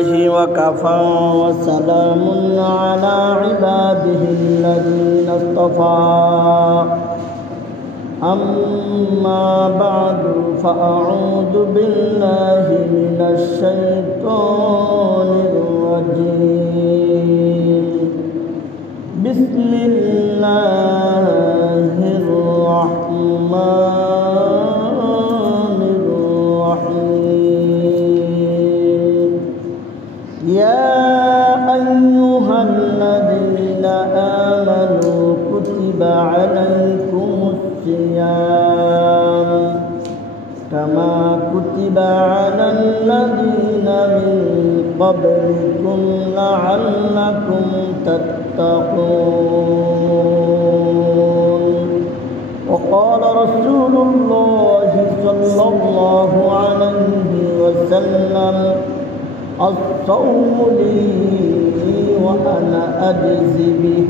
بالله وكفى وسلام على عباده الذين اصطفى أما بعد فأعوذ بالله من الشيطان الرجيم بسم الله الرحمن الرحيم يا أيها الذين آمنوا كتب عليكم الصيام كما كتب على الذين من قبلكم لعلكم تتقون وقال رسول الله صلى الله عليه وسلم الصوم لي وأنا أجزي به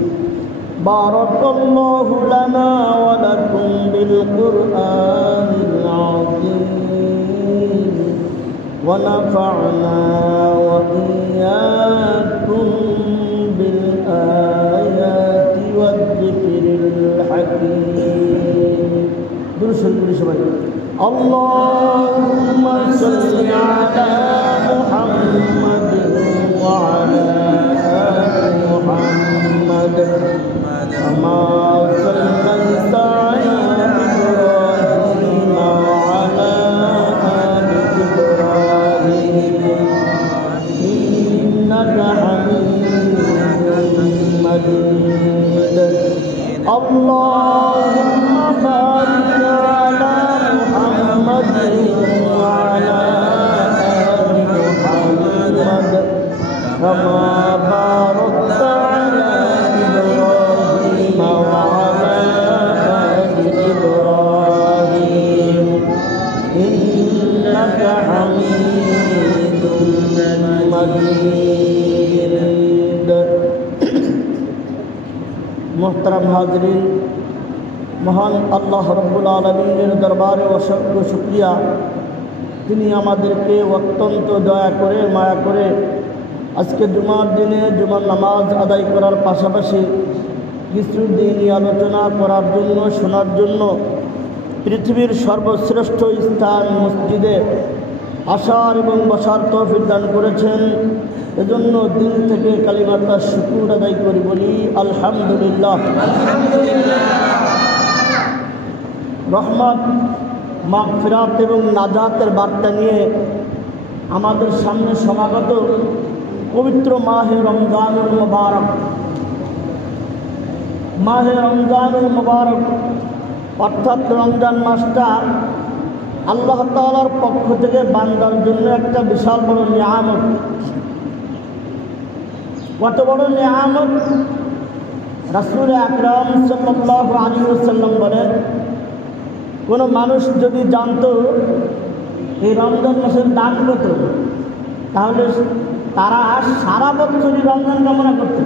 بارك الله لنا ولكم بالقرآن العظيم ونفعنا وإياكم بالآيات والذكر الحكيم اللهم صل على محمد وعلى آل محمد كما صليت على إبراهيم وعلى آل إبراهيم إنك حميد مجيد اللهم بارك على محمد وعلى آل محمد كما باركت على إبراهيم وعلى آل إبراهيم إنك حميد مجيد محترم حاضرین মহান আল্লাহ রব্বুল আলামিনের দরবারে অসংখ্য শুকরিয়া তিনি আমাদেরকে অত্যন্ত দয়া করে মায়া করে আজকে জুমার দিনে জুমার নামাজ আদায় করার পাশাপাশি কিছু দিনই আলোচনা করার জন্য শোনার জন্য পৃথিবীর সর্বশ্রেষ্ঠ স্থান মসজিদে আসার এবং বসার তৌফিক দান করেছেন। এজন্য দিল থেকে কালিমাটা শুকর আদায় করি, বলি আলহামদুলিল্লাহ। রহমত, মাগফিরাত এবং নাজাতের বার্তা নিয়ে আমাদের সামনে সমাগত পবিত্র মাহে রমজানুল মুবারক, মাহে রমজানুল মুবারক অর্থাৎ রমজান মাসটা আল্লাহ তাআলার পক্ষ থেকে বান্দার জন্য একটা বিশাল বড় নিয়ামত। কত বড় নিয়ামত! রাসূল আকরাম সাল্লাল্লাহু আলাইহি ওয়াসাল্লাম বলেন, কোনো মানুষ যদি জানতো এই রমজান মাসের দাম কত, তাহলে তারা সারা বছরই রমজান কামনা করত।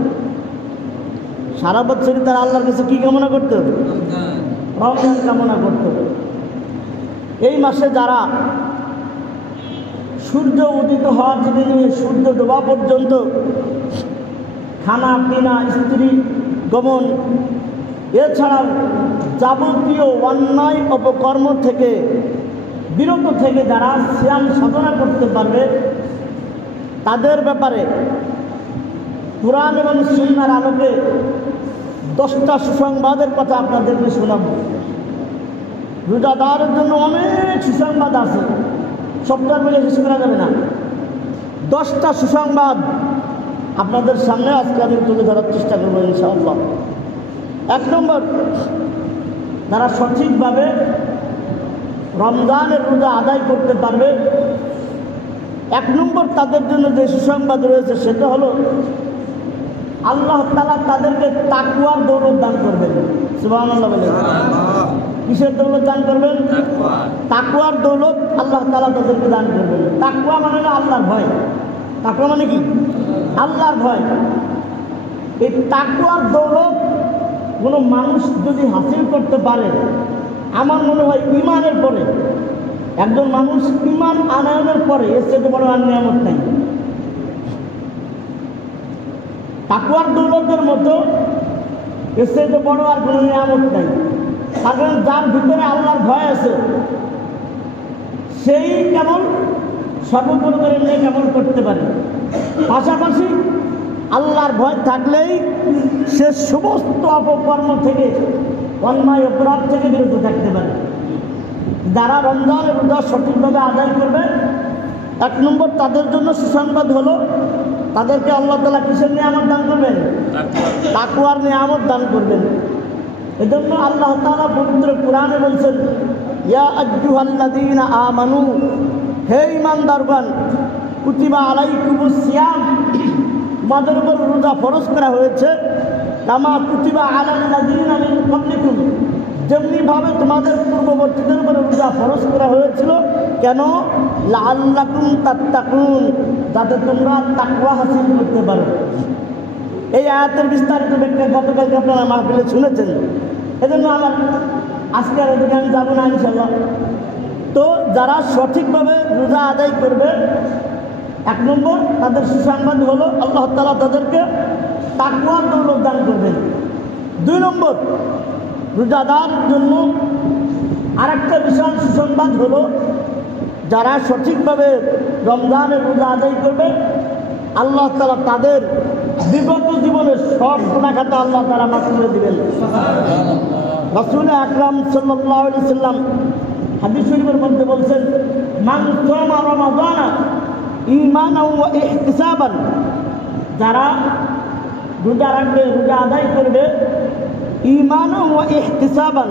সারা বছরই তারা আল্লাহর কাছে কী কামনা করত? রমজান কামনা করত। এই মাসে যারা সূর্য উদিত হওয়া থেকে নিয়ে সূর্য ডোবা পর্যন্ত খানা পিনা, স্ত্রী গমন, এছাড়াও যাবতীয় অন্যায় অপকর্ম থেকে বিরত থেকে যারা সিয়াম সাধনা করতে পারবে, তাদের ব্যাপারে কুরআন এবং সুন্নাহর আলোকে 10টা সুসংবাদের কথা আপনাদেরকে শোনাবো। রোজাদারের জন্য অনেক সুসংবাদ আছে, সবটার মিলে শেষ করা যাবে না। 10টা সুসংবাদ আপনাদের সামনে আজকে আমি তুলে ধরার চেষ্টা করবো ইনশাআল্লাহ। 1 নম্বর, যারা সঠিকভাবে রমজানের রোজা আদায় করতে পারবে, 1 নম্বর তাদের জন্য যে সুসংবাদ রয়েছে সেটা হলো আল্লাহ তাআলা তাদেরকে তাকওয়ার দৌলত দান করবেন। সুবহানাল্লাহ বলেন। কিসের দৌলত দান করবেন? তাকওয়ার দৌলত আল্লাহ তাআলা তাদেরকে দান করবেন। তাকওয়া মানে না আল্লাহর ভয়। তাকওয়া মানে কি? আল্লাহর ভয়। এই তাকওয়ার দৌলত কোনো মানুষ যদি হাসিল করতে পারে, আমার মনে হয় ঈমানের পরে, একজন মানুষ ঈমান আনয়নের পরে এর চেয়ে বড় আর নিয়ামত নাই। তাকওয়ার দৌলতের মতো এর চাইতে বড় আর কোনো নিয়ামত নাই। তার কারণ যার ভিতরে আল্লাহর ভয় আছে সেই কেবল সর্বপ্রকারের নেক আমল করতে পারে। পাশাপাশি আল্লাহর ভয় থাকলেই সে সমস্ত অপকর্ম থেকে, অন্যায় অপরাধ থেকে বিরত থাকতে পারে। যারা রমজানের রোজা সঠিকভাবে আদায় করবে, 1 নম্বর তাদের জন্য সুসংবাদ হলো তাদেরকে আল্লাহ তাআলা কিসের নিয়ামত দান করবেন? তাকওয়ার নিয়ামত দান করবেন। এজন্য আল্লাহ তাআলা পবিত্র কোরআনে বলছেন, ইয়া আইয়ুহাল্লাযীনা আমানু, হে ঈমানদারগণ, কুতিবা আলাইকুমুস সিয়াম, তোমাদের উপর রোজা ফরজ করা হয়েছে, কামা কুতিবা আলাল্লাযীনা মিন ক্বাবলিকুম, যেমনিভাবে তোমাদের পূর্ববর্তীদের উপর রোজা ফরজ করা হয়েছিল। কেন? লাআল্লাকুম তাত্তাকুন, যাতে তোমরা তাকওয়া হাসিল করতে পারো। এই আয়াতের বিস্তারিত ব্যাখ্যা গতকালকে আপনারা মাহফিলে শুনেছেন। এজন্য আমার আজকে আর ওদিকে আমি যাবো না ইনশাল্লাহ। তো যারা সঠিকভাবে রোজা আদায় করবে, 1 নম্বর তাদের সুসংবাদ হলো আল্লাহ তাআলা তাদেরকে তাকওয়ার দৌলত দান করবেন। 2 নম্বর, রোজাদার জন্য আরেকটা বিশাল সুসংবাদ হলো যারা সঠিকভাবে রমজানের রোজা আদায় করবে, আল্লাহ তাআলা তাদের বিগত জীবনের সব গুনাহ খাতা আল্লাহ তাআলা মাফ করে দিবেন। রাসূল আকরাম সাল্লাল্লাহু আলাইহি সাল্লাম হাদিস শরীফের মধ্যে বলছেন, মান সামা রমাদানা ঈমানাও ওয়া ইহতিসাবান, যারা রোজা রাখবে, রোজা আদায় করবে, ঈমানাও ওয়া ইহতিসাবান,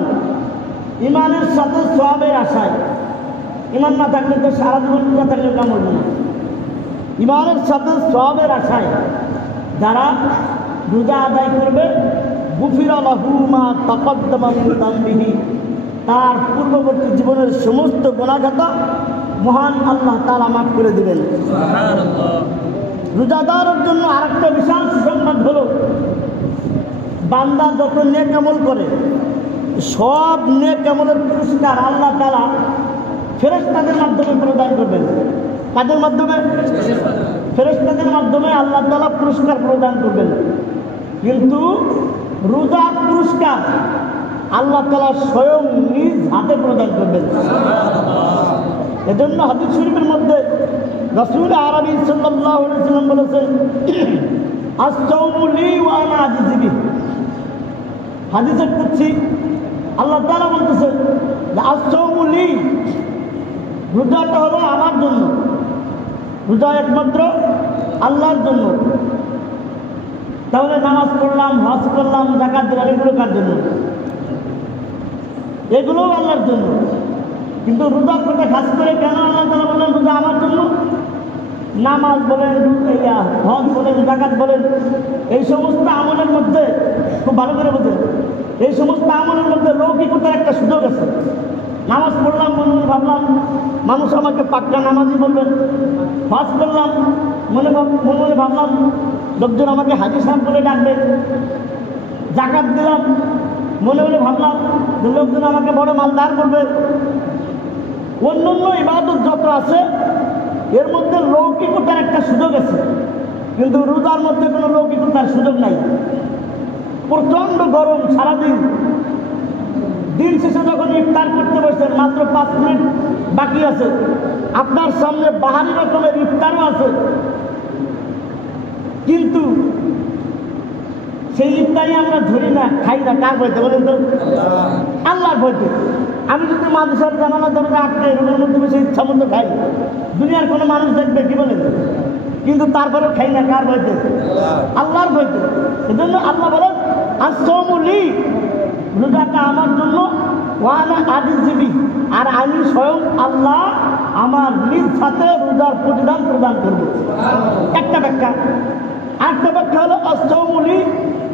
ঈমানের সাথে সওয়াবের আশায়। ঈমান না থাকলে তো সারা জীবন রোজা থাকলে কাম হবে না। ঈমানের সাথে সওয়াবের আশায় যারা রোজা আদায় করবে, গুফিরা লাহু মা তাকাদ্দামা মিন যামবিহি, তার পূর্ববর্তী জীবনের সমস্ত গুনাহ খাতা মহান আল্লাহ তাআলা মাফ করে দিবেন। সুবহানাল্লাহ। রোজাদারের জন্য আরেকটা বিশাল সুসংবাদ হলো, বান্দা যত নেক আমল করে সব নেক আমলের পুরস্কার আল্লাহ তাআলা ফেরেশতাদের মাধ্যমে প্রদান করবেন। কাদের মাধ্যমে? ফেরেশতাদের মাধ্যমে আল্লাহ তাআলা পুরস্কার প্রদান করবেন। কিন্তু রোজার পুরস্কার আল্লাহ তাআলা স্বয়ং নিজ হাতে প্রদান করবেন। এজন্য হাদিস শরীফের মধ্যে রাসূল আরবি সাল্লাল্লাহু আলাইহি ওয়াসাল্লাম বলেছেন, আস-সাওমু লি ওয়া আনা আজজি বিহি। হাদিসে কুদসি আল্লাহ তাআলা বলতেছেন যে আস-সাওমু লি, রোজাটা হলো আমার জন্য, রোজা একমাত্র আল্লাহর জন্য। তাহলে নামাজ পড়লাম, হজ করলাম, যাকাত দিলাম, এগুলো কার জন্য? এগুলোও আল্লাহর জন্য। কিন্তু রোজার কথা খাস করে কেন আল্লাহ তাআলা বলেন রোজা আমার জন্য? নামাজ বলেন, হজ বলেন, যাকাত বলেন, এই সমস্ত আমলের মধ্যে খুব ভালো করে বোঝেন, এই সমস্ত আমলের মধ্যে লৌকিকতার একটা সুযোগ আছে। নামাজ পড়লাম, মনে মনে ভাবলাম মানুষ আমাকে পাক্কা নামাজি বলবেন। হজ করলাম, মনে মনে ভাবলাম লোকজন আমাকে হাজী সাহেব বলে ডাকবে। যাকাত দিলাম, মনে মনে ভাবলাম লোকজন আমাকে বড় মালদার করবে। অন্যান্য ইবাদত যত আছে এর মধ্যে লৌকিকতার একটা সুযোগ আছে, কিন্তু রোজার মধ্যে কোনো লৌকিকতার সুযোগ নাই। প্রচণ্ড গরম সারাদিন, দিন শেষে যখন ইফতার করতে বসছেন, মাত্র 5 মিনিট বাকি আছে, আপনার সামনে বাহারি রকমের ইফতারও আছে, কিন্তু সেই ইফতারি আমরা ধরি না, খাই না। কার ভয়তে বলেন তো? আল্লাহর ভয়তে। আমি যদি মাদ্রাসার জানালা দরজা আটকে রুমের মধ্যে বসে ইচ্ছা মতো খাই, দুনিয়ার কোনো মানুষ দেখবে কি বলেন? কিন্তু তারপরেও খাই না। কার ভয়তে? আল্লাহর ভয়তে। এজন্য আল্লাহ বলেন আস-সাওমু লি, রোজাটা আমার জন্য, ওয়া আনা আজজি বিহি, আর আমি স্বয়ং আল্লাহ আমার নিজ হাতে রোজার প্রতিদান প্রদান করব। একটা ব্যাখ্যা। আরেকটা ব্যাখ্যা হলো আস-সাওমু লি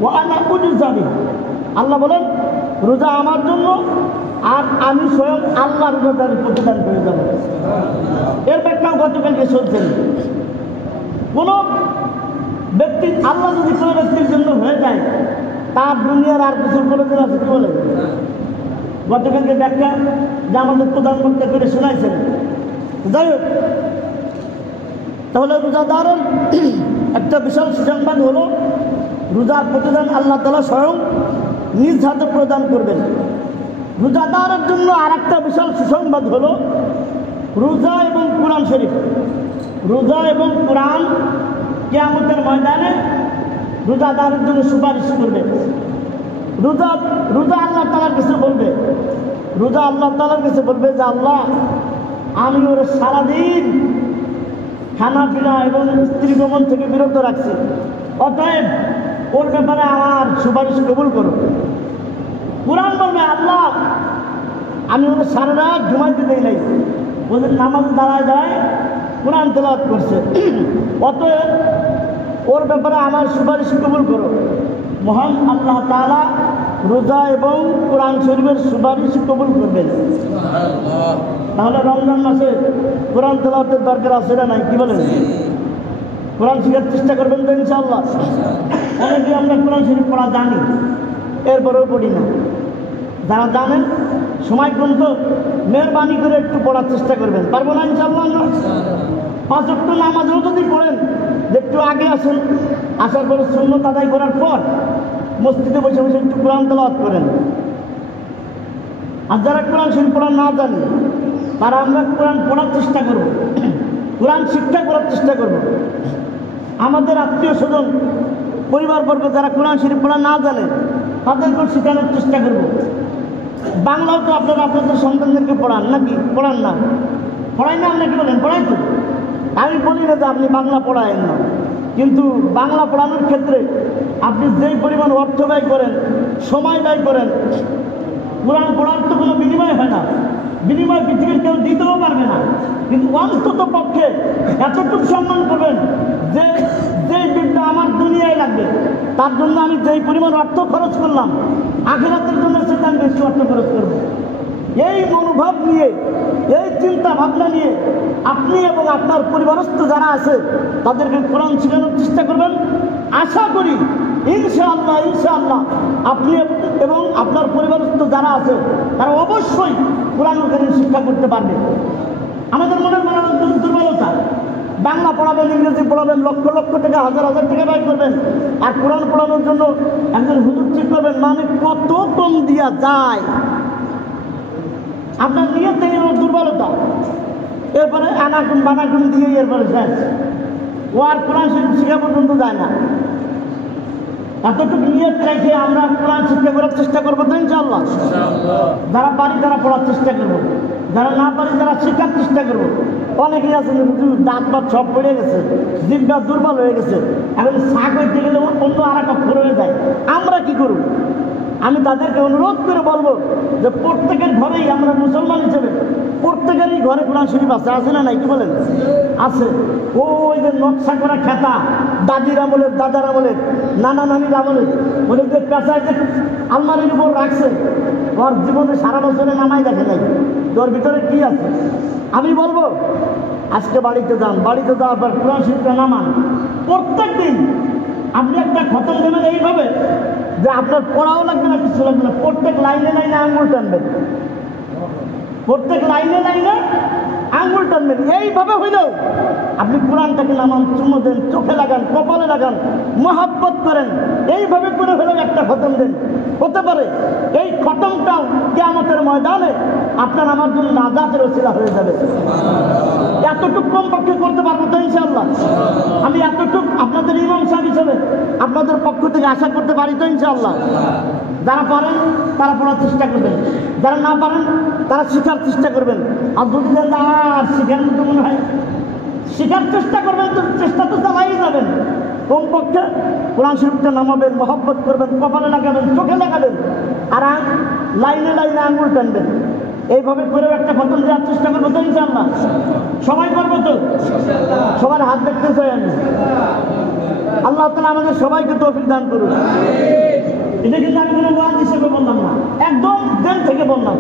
ওয়া আনা উজজা বিহি, আল্লাহ বলেন রোজা আমার জন্য আর আমি স্বয়ং আল্লাহ রোজাদার প্রতিদান করে যাব। এর ব্যাখ্যাও গতকালকে শুনছেন। কোনো ব্যক্তি, আল্লাহ যদি কোনো ব্যক্তির জন্য হয়ে যায়, তার দুনিয়ার আর কিছুর প্রয়োজন আছে? কি বলে? গতকালকে ব্যাখ্যা যে আমাদের প্রধানমন্ত্রী করে শোনাইছেন। যাই হোক, তাহলে রোজাদারের একটা বিশাল সুসংবাদ হলো রোজার প্রতিদান আল্লাহ তাআলা স্বয়ং নিজ হাতে প্রদান করবেন। রোজাদারের জন্য আর একটা বিশাল সুসংবাদ হলো রোজা এবং কোরআন শরীফ। রোজা এবং কোরআন কিয়ামতের ময়দানে রোজাদারের জন্য সুপারিশ করবে। রোজা রোজা আল্লাহ তাআলার কাছে বলবে, রোজা আল্লাহ তাআলার কাছে বলবে যে আল্লাহ, আমি ওর সারাদিন খানা পিনা এবং স্ত্রী গমন থেকে বিরত রাখছি, অতএব ওর ব্যাপারে আমার সুপারিশ কবুল করো। কোরআন বলবে আল্লাহ, আমি ওদের সারা রাত ঘুমাইতে দেই নাই, ওদের নামাজ দাঁড়ায় দাঁড়ায় কোরআন তেলাওয়াত করছে, অতএব ওর ব্যাপারে আমার সুপারিশ কবুল করো। মহান আল্লাহ তাআলা রোজা এবং কোরআন শরীফের সুপারিশ কবুল করবেন। তাহলে রমজান মাসে কোরআন তেলাওয়াতের দরকার আছে না নাই, কি বলেন? কোরআন শিখার চেষ্টা করবেন তো ইনশাআল্লাহ। অনেকে আমরা কোরআন শরীফ পড়া জানি, এরপরেও পড়ি না। যারা জানেন সময় কিন্তু মেহরবানি করে একটু পড়ার চেষ্টা করবেন, পারবো না ইনশাআল্লাহ। আমরা 5 ওয়াক্ত নামাজও যদি পড়েন, যে একটু আগে আসেন, আসার পরে সুন্নত আদায় করার পর মসজিদে বসে বসে একটু কোরআন তেলাওয়াত করেন। আর যারা কোরআন শরীফ পড়া না জানে, তারা আমরা কোরআন পড়ার চেষ্টা করব, কোরআন শিক্ষা করার চেষ্টা করব। আমাদের আত্মীয় স্বজন পরিবারবর্গ যারা কোরআন শরীফ পড়া না জানে, তাদেরকে শেখানোর চেষ্টা করব। বাংলাও তো আপনারা আপনাদের সন্তানদেরকে পড়ান নাকি? পড়ান না? পড়াই না? আপনাকে বলেন পড়াই তো। আমি বলি না যে আপনি বাংলা পড়ায়েন না, কিন্তু বাংলা পড়ানোর ক্ষেত্রে আপনি যেই পরিমাণ অর্থ ব্যয় করেন, সময় ব্যয় করেন, কোরআন পড়ার তো কোনো বিনিময় হয় না, বিনিময় পৃথিবীর কেউ দিতেও পারবে না। কিন্তু অন্তত পক্ষে এতটুকু সম্মান করবেন যে যেই বিদ্যা আমার দুনিয়ায় লাগবে, তার জন্য আমি যেই পরিমাণ অর্থ খরচ করলাম, আখিরাতের জন্য সেটা আমি বেশি অর্থ খরচ করব। এই মনোভাব নিয়ে, এই চিন্তা ভাবনা নিয়ে আপনি এবং আপনার পরিবারস্থ যারা আছে তাদেরকে কোরআন শেখানোর চেষ্টা করবেন। আশা করি ইনশাআল্লাহ ইনশাআল্লাহ আপনি এবং আপনার পরিবারস্থ যারা আছে তারা অবশ্যই কোরআন কারীম শিক্ষা করতে পারবে। আমাদের মনের দুর্বলতা, বাংলা পড়াবেন, ইংরেজি পড়াবেন, লক্ষ লক্ষ টাকা, হাজার হাজার টাকা ব্যয় করবেন, আর কোরআন পড়ানোর জন্য একজন হুজুর ঠিক করবেন, মানে কত কম দিয়া যায়। আপনার নিয়তে দুর্বলতা, এরপরে আনাগুন বানাগুন দিয়ে এরপরে শেষ, ও আর কোরআন শিক্ষা পর্যন্ত যায় না। এতটুকু নিয়ত রেখে আমরা কোরআন শিক্ষা করার চেষ্টা করবো তো ইনশাআল্লাহ। যারা পারি তারা পড়ার চেষ্টা করবো, যারা না পারি তারা শেখার চেষ্টা করবো। অনেকেই আছে দাঁত বাত সব পড়ে গেছে, জিভটা দুর্বল হয়ে গেছে, এখন শাক হইতে গেলে অন্য আর এক অক্ষর হয়ে যায়। আমরা কি করব? আমি তাদেরকে অনুরোধ করে বলবো যে প্রত্যেকের ঘরেই, আমরা মুসলমান হিসেবে প্রত্যেকেরই ঘরে কোরআন শরীফ আছে, আছে না নাই, কি বলেন? আছে। ওই যে নকশা করা খাতা, দাদির আমলের, দাদার আমলের, নানা নানির আমলের, ওদের যে পেঁচায় যে আলমারির উপর রাখছে, ওর জীবনে সারা বছরে নামাই দেখে নাই, তোর ভিতরে কি আছে? আমি বলবো আজকে বাড়িতে যান, বাড়িতে যাওয়ার পর কোরআন শরীফটা নামান। প্রত্যেক দিন আপনি একটা খতম দেবেন এইভাবে যে আপনার পড়াও লাগবে না, কিছু লাগবে না, প্রত্যেক লাইনে লাইনে আঙুল টানবেন, প্রত্যেক লাইনে লাইনে আঙুল টানবেন। এইভাবে হইলেও আপনি কোরআনটাকে নামান, চুমো দেন, চোখে লাগান, কপালে লাগান, মহাব্বত করেন, এইভাবে করে হলেও একটা খতম দেন। হতে পারে এই খতমটাও কিয়ামতের ময়দানে আপনার আমার জন্য নাজাতের ওসিলা হয়ে যাবে। এতটুকু কমপক্ষে করতে পারবো তো ইনশাআল্লাহ। আমি এতটুকু আপনাদের ইমাম সাহেব হিসেবে আপনাদের পক্ষ থেকে আশা করতে পারি তো ইনশাআল্লাহ। যারা পারেন তারা পড়ার চেষ্টা করবেন, যারা না পারেন তারা শেখার চেষ্টা করবেন। আর যদি আর শেখার মতো মনে হয় শেখার চেষ্টা করবেন, তো চেষ্টা তো চালাই যাবেন। কমপক্ষে কোরআন শরীফটা নামাবেন, মহব্বত করবেন, কপালে লাগাবেন, চোখে লাগাবেন, আর লাইনে লাইনে আঙুল টানবেন। এইভাবে করেও একটা খতম দেওয়ার চেষ্টা করবো তো ইনশাআল্লাহ। সবাই করবো তো? সবার হাত দেখতে চাই আমি। আল্লাহ তাআলা আমাদের সবাইকে তৌফিক দান করুন। এটা কিন্তু আমি কোনো ওয়াজ হিসেবে বললাম না, একদম দিল থেকে বললাম।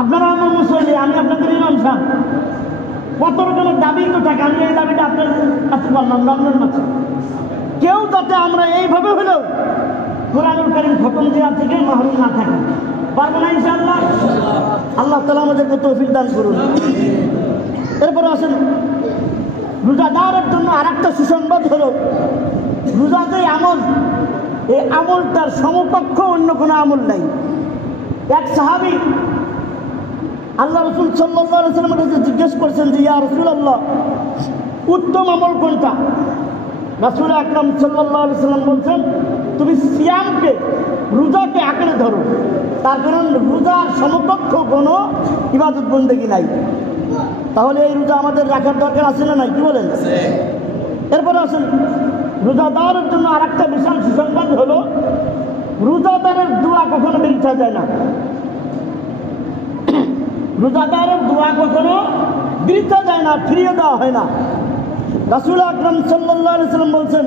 আপনারা আমার মুসল্লি, আমি আপনাদের ইমাম সাহেব, কত রকমের দাবি তো থাকে, আমি এই দাবিটা আপনাদের কাছে বললাম রমজান মাসে। কেউ যাতে আমরা এইভাবে হলেও কোরআনুল কারীম খতম দেওয়া থেকে মাহরুম না থাকি, পারবো না ইনশাআল্লাহ। আল্লাহ তাআলা আমাদেরকে তৌফিক দান করুন। এরপরে আসেন, রোজাদারের জন্য আর একটা সুসংবাদ হলো রোজা যে আমল, এই আমলটার সমকক্ষ অন্য কোনো আমল নাই। এক সাহাবী আল্লাহ রাসূল সাল্লাল্লাহু আলাইহি ওয়াসাল্লামের কাছে জিজ্ঞেস করছেন যে ইয়া রাসূলুল্লাহ, উত্তম আমল কোনটা? রাসূল আকরাম সাল্লাল্লাহু আলাইহি ওয়াসাল্লাম বলছেন, তুমি সিয়ামকে, রোজাকে আঁকড়ে ধরো, তার কারণ রোজার সমকক্ষ কোনো ইবাদত বন্দেগী নাই। তাহলে এই রোজা আমাদের রাখার দরকার আছে না নাই, কি বলেন? এরপরে আসেন, রোজাদারের জন্য আর একটা বিশাল সুসংবাদ হলো, রোজাদারের দোয়া কখনো বৃথা যায় না। রোজাদারের দোয়া কখনো বৃথা যায় না, ফিরিয়ে দেওয়া হয় না। রাসূল আকরাম সাল্লাল্লাহু আলাইহি ওয়াসাল্লাম বলছেন,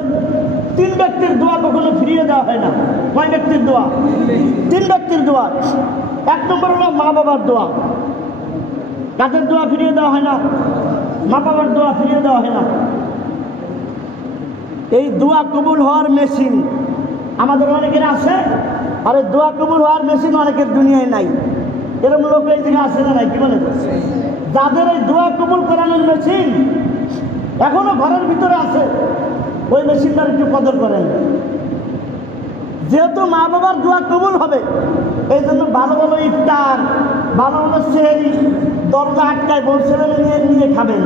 3 ব্যক্তির দোয়া কখনো ফিরিয়ে দেওয়া হয় না। কয় ব্যক্তির দোয়া? 3 ব্যক্তির দোয়া। 1 নম্বর হলো মা বাবার দোয়া। কাদের দোয়া ফিরিয়ে দেওয়া হয় না? মা বাবার দোয়া ফিরিয়ে দেওয়া হয় না। এই দোয়া কবুল হওয়ার মেশিন আমাদের অনেকের আছে, আর এই দোয়া কবুল হওয়ার মেশিন অনেকের দুনিয়ায় নাই। এরকম লোক এই জায়গায় আসে না নাই, কি বলে? যাদের এই দোয়া কবুল করানোর মেশিন এখনো ঘরের ভিতরে আছে, ওই মেশিনটার একটু কদর করেন। যেহেতু মা বাবার দোয়া কবুল হবে, এই জন্য ভালো ভালো ইফতার, ভালো ভালো সেহরি দরজা আটকায় বউ ছেলে নিয়ে নিয়ে খাবেন,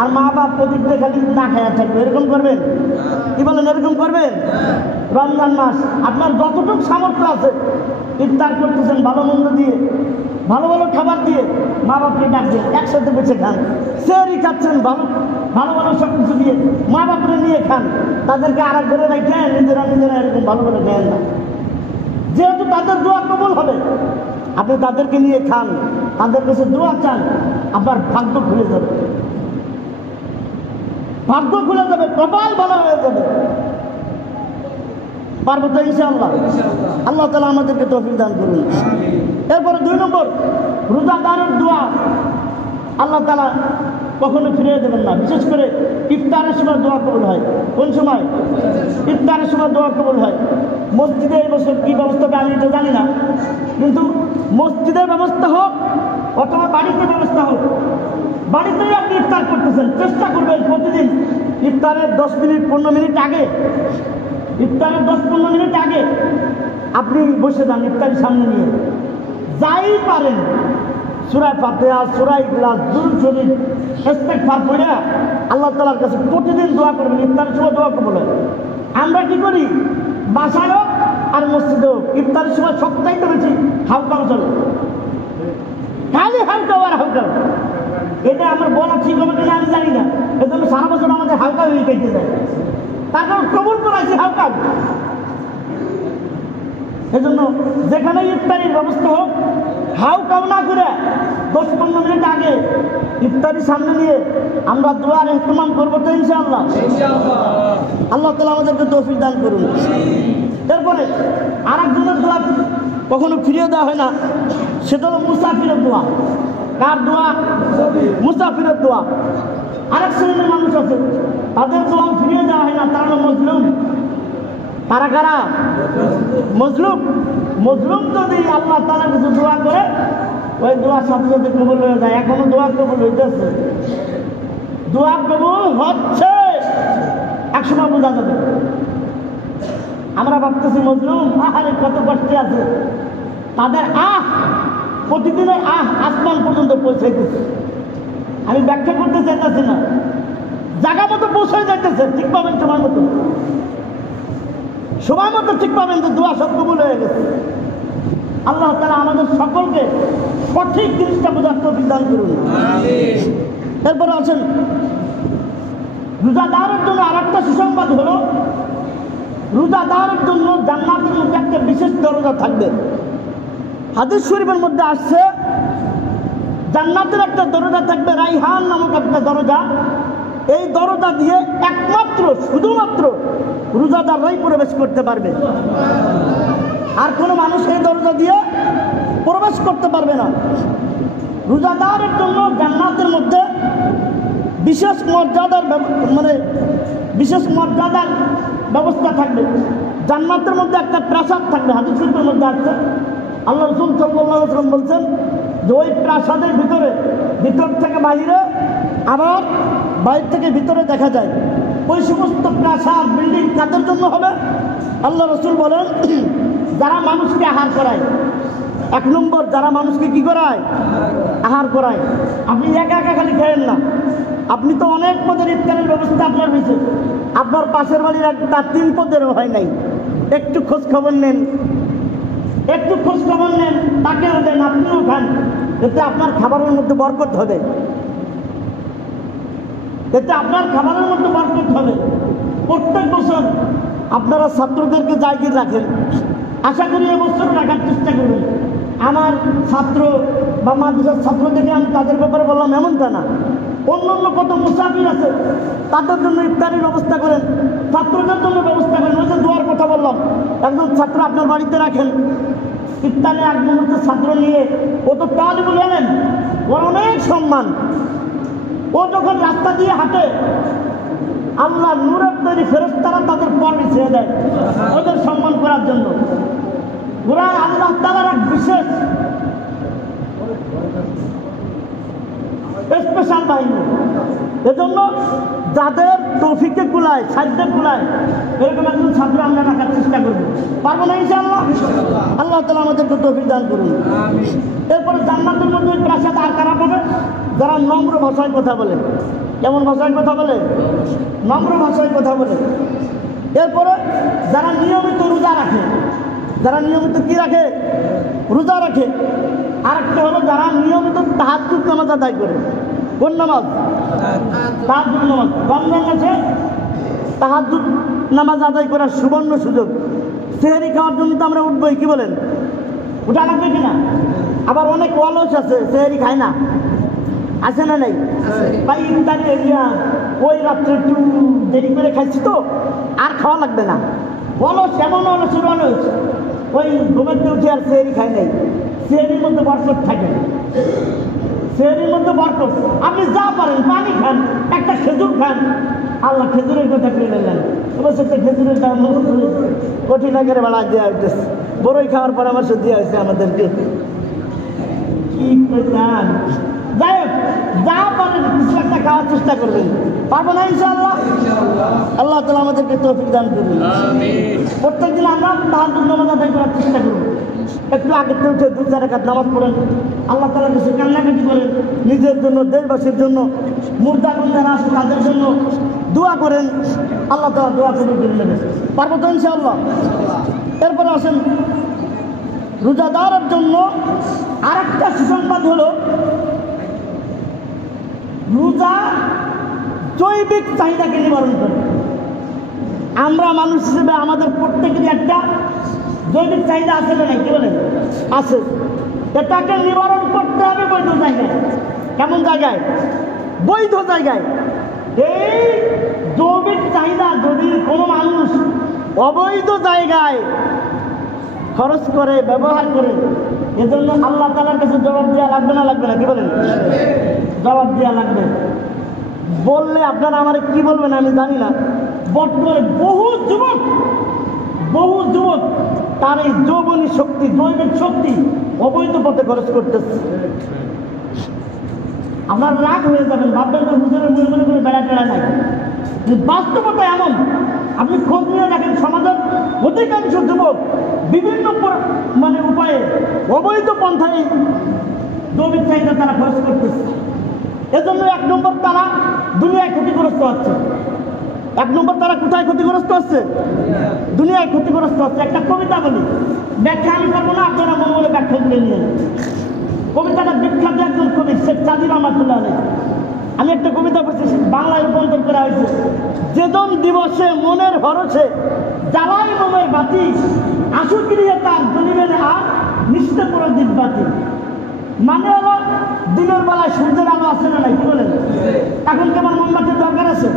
আর মা বাপ প্রতিদিন খালি না খায়া থাকবে। এরকম করবেন? কি বলেন, এরকম করবেন? রমজান মাস আপনার যতটুকু সামর্থ্য আছে ইফতার করতেছেন ভালো মন্দ দিয়ে, ভালো ভালো খাবার দিয়ে, মা বাপকে ডাকবেন, একসাথে বেঁচে খান। সেহরি খাচ্ছেন ভালো ভালো ভালো সব কিছু দিয়ে, মা বাপরে নিয়ে খান। তাদেরকে আর এক ঘরে রেখে নিজেরা নিজেরা এরকম ভালো করে খান না। যেহেতু তাদের দোয়া কবুল হবে, আপনি তাদেরকে নিয়ে খান, তাদের কাছে দোয়া চান, আপনার ভাগ্য খুলে যাবে, ভাগ্য খুলে যাবে, কপাল ভালো হয়ে যাবে। পারবো তো ইনশাআল্লাহ? আল্লাহ তাআলা আমাদেরকে তৌফিক দান করুন। এরপরে 2 নম্বর, রোজাদারের দোয়া আল্লাহ তাআলা কখনো ফিরিয়ে দেবেন না। বিশেষ করে ইফতারের সময় দোয়া কবুল হয়। কোন সময়? ইফতারের সময় দোয়া কবুল হয়। মসজিদে এই বছর কী ব্যবস্থা হবে আমি এটা জানি না, কিন্তু মসজিদের ব্যবস্থা হোক অথবা বাড়িতে ব্যবস্থা হোক, বাড়িতেই আপনি ইফতার করতেছেন, চেষ্টা করবেন প্রতিদিন ইফতারের 10 মিনিট 15 মিনিট আগে, ইফতারের 10-15 মিনিট আগে আপনি বসে যান ইফতারের সামনে নিয়ে, যাই পারেন সূরা ফাতিহা, সূরা ইখলাস, দুরূদ শরীফ, ইস্তিগফার পড়ে আল্লাহ তাআলার কাছে প্রতিদিন দোয়া করবেন। ইফতারের সময় দোয়া কবুল হয়। আমরা কি করি? বাসায়ও আর মসজিদেও ইফতারের সময় সবচাইতে বেশি হালকাও চলে, খালি হালকা আর হালকা। এটা আমার বলা ঠিক হবে কিনা আমি জানি না, এজন্য সারা বছর আমাদের হালকা হয়ে কেটে যায়। তারপর কবুল করাইছে হালকা। এজন্য যেখানে ইফতারির ব্যবস্থা হোক, হাউ কাউ না করে 10-15 মিনিট আগে ইফতারির সামনে নিয়ে আমরা দোয়ার ইহতিমাম করবো তো ইনশাআল্লাহ। আল্লাহ তাআলা আমাদেরকে তৌফিক দান করুন। এরপরে আরেকজনের দোয়া কখনো ফিরিয়ে দেওয়া হয় না, সেটা হলো মুসাফিরের দোয়া। কার দোয়া? মুসাফিরের দোয়া। আরেক শ্রেণীর মানুষ আছে, তাদের দোয়া ফিরিয়ে দেওয়া হয় না, তারা হলো মজলুম। কারা কারা? মজলুম। মজলুম যদি আল্লাহ তাআলার কাছে দোয়া করে, ওই দোয়ার সাথে সাথে কবুল হয়ে যায়। এখনো দোয়া কবুল হইতেছে, দোয়া কবুল হচ্ছে, একসময় বোঝা যাবে। আমরা ভাবতেছি মজলুম, আহারে কত কষ্টে আছে, তাদের প্রতিদিনের আসমান পর্যন্ত পৌঁছাইতেছে। আমি ব্যাখ্যা করতে চাইতেছি না, জায়গা মতো পৌঁছে যাইতেছে, ঠিক পাবেন সময় মতো, সময় মতো ঠিক পাবেন যে দোয়া সব কবুল হয়ে গেছে। আল্লাহ তাআলা আমাদের সকলকে সঠিক জিনিসটা বোঝার তৌফিক দান করুন। এরপরে আছেন, রোজাদারের জন্য আর একটা সুসংবাদ হলো, রোজাদারের জন্য জান্নাতের মধ্যে একটা বিশেষ দরজা থাকবে। হাদিস শরীফের মধ্যে আসছে, জান্নাতের একটা দরজা থাকবে, রাইহান নামক একটা দরজা। এই দরজা দিয়ে একমাত্র শুধুমাত্র রোজাদাররাই প্রবেশ করতে পারবে, আর কোনো মানুষ এই দরজা দিয়ে প্রবেশ করতে পারবে না। রোজাদারের জন্য জান্নাতের মধ্যে বিশেষ মর্যাদার বিশেষ মর্যাদার ব্যবস্থা থাকবে। জান্নাতের মধ্যে একটা প্রাসাদ থাকবে। হাদিস শরীফের মধ্যে আসছে, আল্লাহ রাসূল সাল্লাল্লাহু আলাইহি ওয়াসাল্লাম বলছেন যে ওই প্রাসাদের ভিতরে, ভিতর থেকে বাইরে, আবার বাইরে থেকে ভিতরে দেখা যায় ওই সমস্ত প্রাসাদ বিল্ডিং কাদের জন্য হবে? আল্লাহ রসুল বলেন যারা মানুষকে আহার করায়। 1 নম্বর, যারা মানুষকে কি করায়? আহার করায়। আপনি একা একা খালি খেয়েন না, আপনি তো অনেক পদের ইফতারের ব্যবস্থা আপনার হয়েছে, আপনার পাশের বাড়ির একটা 3 পদেরও হয় নাই। একটু খোঁজ খবর নেন, একটু খোঁজ খবর নেন, তাকেও দেন, আপনিও খান। এতে আপনার খাবারের মধ্যে বরকত হবে, এতে আপনার খাবারের মধ্যে বরকত হবে। প্রত্যেক বছর আপনারা ছাত্রদেরকে জায়গায় রাখেন, আশা করি এবছর রাখার চেষ্টা করবেন। আমার ছাত্র বা মাদ্রাসার ছাত্র দেখে আমি তাদের ব্যাপারে বললাম এমনটা না, অন্য অন্য কত মুসাফির আছে তাদের জন্য ইফতারির ব্যবস্থা করেন, ছাত্রদের জন্য ব্যবস্থা করেন। ওই যে দোয়ার কথা বললাম, একজন ছাত্র আপনার বাড়িতে রাখেন, ইফতারে 1 মুহূর্তে ছাত্র নিয়ে, ও তো তালিবুল ইলম, ওর অনেক সম্মান। ও যখন রাস্তা দিয়ে হাঁটে, আল্লাহ নূরের তৈরি ফেরেশতারা তাদের পরে ছেড়ে দেয় ওদের সম্মান করার জন্য। ওরা আল্লাহ তাআলার এক বিশেষ স্পেশাল বাহিনী। এজন্য যাদের তৌফিকে কুলায়, সাধ্যে কুলায়, এরকম একজন ছাত্র আমরা রাখার চেষ্টা করবো। পারবো না ইনশাআল্লাহ? আল্লাহ তাআলা আমাদেরকে তৌফিক দান করুন। এরপরে জান্নাতের মধ্যে ওই প্রাসাদ আর কারা পাবে? যারা নম্র ভাষায় কথা বলে। কেমন ভাষায় কথা বলে? নম্র ভাষায় কথা বলে। এরপরে যারা নিয়মিত রোজা রাখে, যারা নিয়মিত কি রাখে? রোজা রাখে। আরেকটা হলো যারা নিয়মিত তাহাজ্জুদ নামাজ আদায় করে। কোন নামাজ? তাহাজ্জুদ নামাজ। রমজান মাসে তাহাজ্জুদ নামাজ আদায় করার সুবর্ণ সুযোগ। সেহরি খাওয়ার জন্য তো আমরা উঠবই, কি বলেন? উঠা লাগবে কিনা? আবার অনেক অলস আছে, সেহরি খায় না, আছে না নাই? ভাই ইফতারি এরিয়া ওই রাত্রে একটু দেরি করে খাইছি তো আর খাওয়া লাগবে না, অলস, এমন অলসের অলস, ওই ঘুমেতে উঠে আর সেহরি খায় নাই। সেহরির মধ্যে বরকত থাকে, সেহরির মধ্যে বরকত। আপনি যা পারেন পানি খান, একটা খেজুর খান। আল্লাহ খেজুরের কথা করে নিলেন, এবার একটা খেজুরের দাম কঠিন আকারে বেড়া দেওয়া হইতেছে। বড়ই খাওয়ার পরামর্শ দেওয়া হয়েছে আমাদেরকে। কি করতাম? যাই হোক, যা পারেন কিছু একটা খাওয়ার চেষ্টা করবেন। পারবো না ইনশাআল্লাহ? আল্লাহ তাআলা আমাদেরকে তৌফিক দান করুন। প্রত্যেকদিন আমরা তাহাজ্জুদ নামাজ আদায় করার চেষ্টা করব। একটু আগে উঠে 2-4 রাকাত নামাজ পড়েন, আল্লাহ তাআলার কাছে কান্নাকাটি করেন, নিজের জন্য, দেশবাসীর জন্য, মুর্দাগুন যারা আছে তাদের জন্য দোয়া করেন। আল্লাহ তাআলা দোয়া কবুল করে নেবেন। পারবো তো ইনশাআল্লাহ? এরপরে আসেন, রোজাদারের জন্য আরেকটা সুসংবাদ হলো, রোজা জৈবিক চাহিদাকে নিবারণ করে। আমরা মানুষ হিসেবে আমাদের প্রত্যেকেরই একটা জৈবিক চাহিদা আছে না, কি বলেন? আছে। এটাকে নিবারণ করতে হবে বৈধ জায়গায়। কেমন জায়গায়? বৈধ জায়গায়। এই জৈবিক চাহিদা যদি কোনো মানুষ অবৈধ জায়গায় খরচ করে, ব্যবহার করে, এজন্য আল্লাহ তাআলার কাছে জবাব দেওয়া লাগবে না? লাগবে না? কি বলেন? জবাব দেওয়া লাগবে। বললে আপনারা আমার কি বলবেন আমি জানি না, বর্তমানে বহু যুবক তার এই যৌবনী শক্তি, জৈবিক শক্তি অবৈধ পথে খরচ করতেছে। আপনার রাগ হয়ে যাবেন, ভাববেন তো হুজুরের মনে মনে করে বেড়া টেড়া নাই। বাস্তবতা এমন, আপনি খোঁজ নিয়ে দেখেন, সমাজের অধিকাংশ যুবক বিভিন্ন উপায়ে অবৈধ পন্থায় জৈবিক চাহিদা তারা খরচ করতেছে। এজন্য 1 নম্বর তারা দুনিয়ায় ক্ষতিগ্রস্ত হচ্ছে। 1 নম্বর তারা কোথায় ক্ষতিগ্রস্ত হচ্ছে? দুনিয়ায় ক্ষতিগ্রস্ত হচ্ছে। একটা কবিতা বলি, ব্যাখ্যা আমি করবো না, আপনারা মনে মনে ব্যাখ্যা করে নিয়ে। কবিতাটা বিখ্যাত একজন কবি শেখ সাদি রহমাতুল্লাহ আলাইহি। আমি একটা কবিতা পড়ছি, বাংলায় রূপান্তর করা হয়েছে। যেজন দিবসে মনের হরসে জ্বালাই মনের বাতি, আশু কিরিয়ে তার জ্বলিবেন আর নিষ্ঠে পড়ে দ্বীপ বাতি। মানে হলো দিনের বেলায় সূর্যের আলো আসে না নাই, কি বলেন? এখন কেমন মোমবাতির দরকার আছে?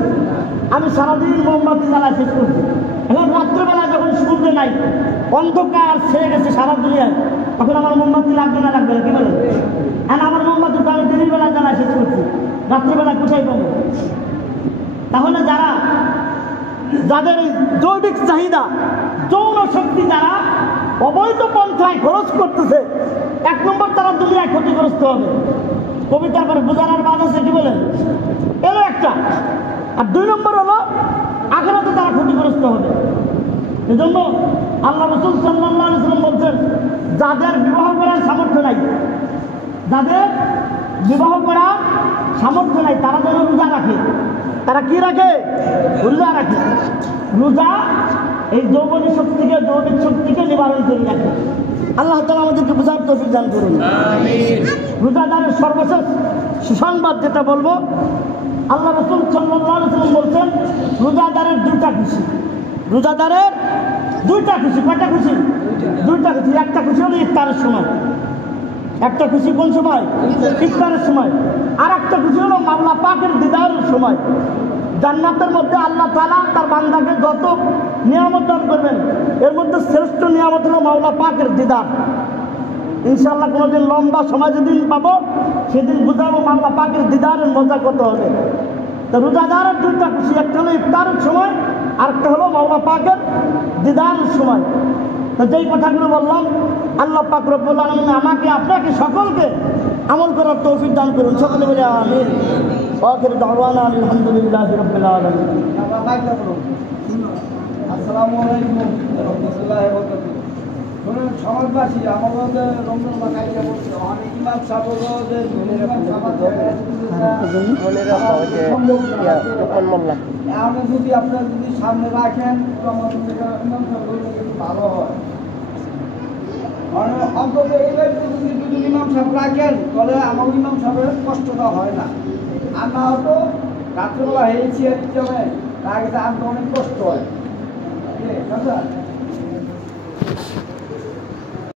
আমি সারাদিন মোমবাতি জ্বালা শেষ করছি। এখন রাত্রেবেলায় যখন সূর্য নাই, অন্ধকার ছেড়ে গেছে সারা দুনিয়ায়, তখন আমার মোমবাতি লাগবে না? লাগবে না? কি বলেন? আর আমার মোমবাতি তো আমি দিনের বেলায় জ্বালা শেষ করছি, রাত্রেবেলায় কোথায় পাবো? তাহলে যাদের জৈবিক চাহিদা, যৌন শক্তি যারা অবৈধ পন্থায় খরচ করতেছে, 1 নম্বর তারা দুনিয়ায় ক্ষতিগ্রস্ত হবে। কবিতার পরে বোঝানোর বাদ আছে, কি বলেন? এলো একটা। আর 2 নম্বর হলো আখিরাতে তারা ক্ষতিগ্রস্ত হবে। এজন্য আল্লাহ রাসূল সাল্লাল্লাহু আলাইহি ওয়াসাল্লাম বলছেন, যাদের বিবাহ করার সামর্থ্য নাই, যাদের বিবাহ করার সামর্থ্য নাই, তারা যেন রোজা রাখে। তারা কি রাখে? রোজা রাখে। রোজা এই যৌবনী শক্তিকে, যৌবিক শক্তিকে নিবারণ করে রাখে। আল্লাহ তাআলা আমাদেরকে বুঝার তৌফিক দান করুন। রোজাদারের সর্বশেষ সুসংবাদ যেটা বলবো, আল্লাহ রাসূল সাল্লাল্লাহু আলাইহি ওয়াসাল্লাম বলছেন, রোজাদারের দুইটা খুশি। রোজাদারের দুইটা খুশি। কয়টা খুশি? দুইটা খুশি। একটা খুশি হলো ইফতারের সময়। একটা খুশি কোন সময়? ইফতারের সময়। আর একটা খুশি হলো মাওলা পাকের দিদারের সময়। জান্নাতের মধ্যে আল্লাহ তাআলা তার বান্দাকে যত নিয়ামত দান করবেন, এর মধ্যে শ্রেষ্ঠ নিয়ামত হলো মাওলা পাকের দিদার। ইনশাআল্লাহ কোনোদিন লম্বা সময় যেদিন পাবো, সেদিন বুঝাবো মাওলা পাকের দিদারের মজা কত হবে। তো রোজাদারের দুইটা খুশি, একটা হলো ইফতারের সময়, আর একটা হলো মাওলা পাকের দিদারের সময়। তো যেই কথাগুলো বললাম, আল্লাহ পাক রব্বুল আলামিন আমাকে, আপনাকে, সকলকে আমল করার তৌফিক দান করুন। সকলে বলে আমিন। ওয়াখির দাওয়ানা আলহামদুলিল্লাহি রাব্বিল আলামিন। আসসালামু আলাইকুম ওয়া রাহমাতুল্লাহি ওয়া বারাকাতুহু। শুনুন সমাজবাসী, আমাদের রমজান মাস আইয়া বলছে, অনেক ইমাম সাহেব যে ইমাম সাহেব আমি যদি আপনারা যদি সামনে রাখেন তো আমাদের ইমাম সাহেব ভালো হয়। অন্তত এইবার যদি দুজন ইমাম সাহেব রাখেন, তাহলে আমার ইমাম সাহেবের কষ্টটা হয় না। আর না হয়তো রাত্রেবেলা হয়েছি যাবে, তার কাছে আনতে অনেক কষ্ট হয়।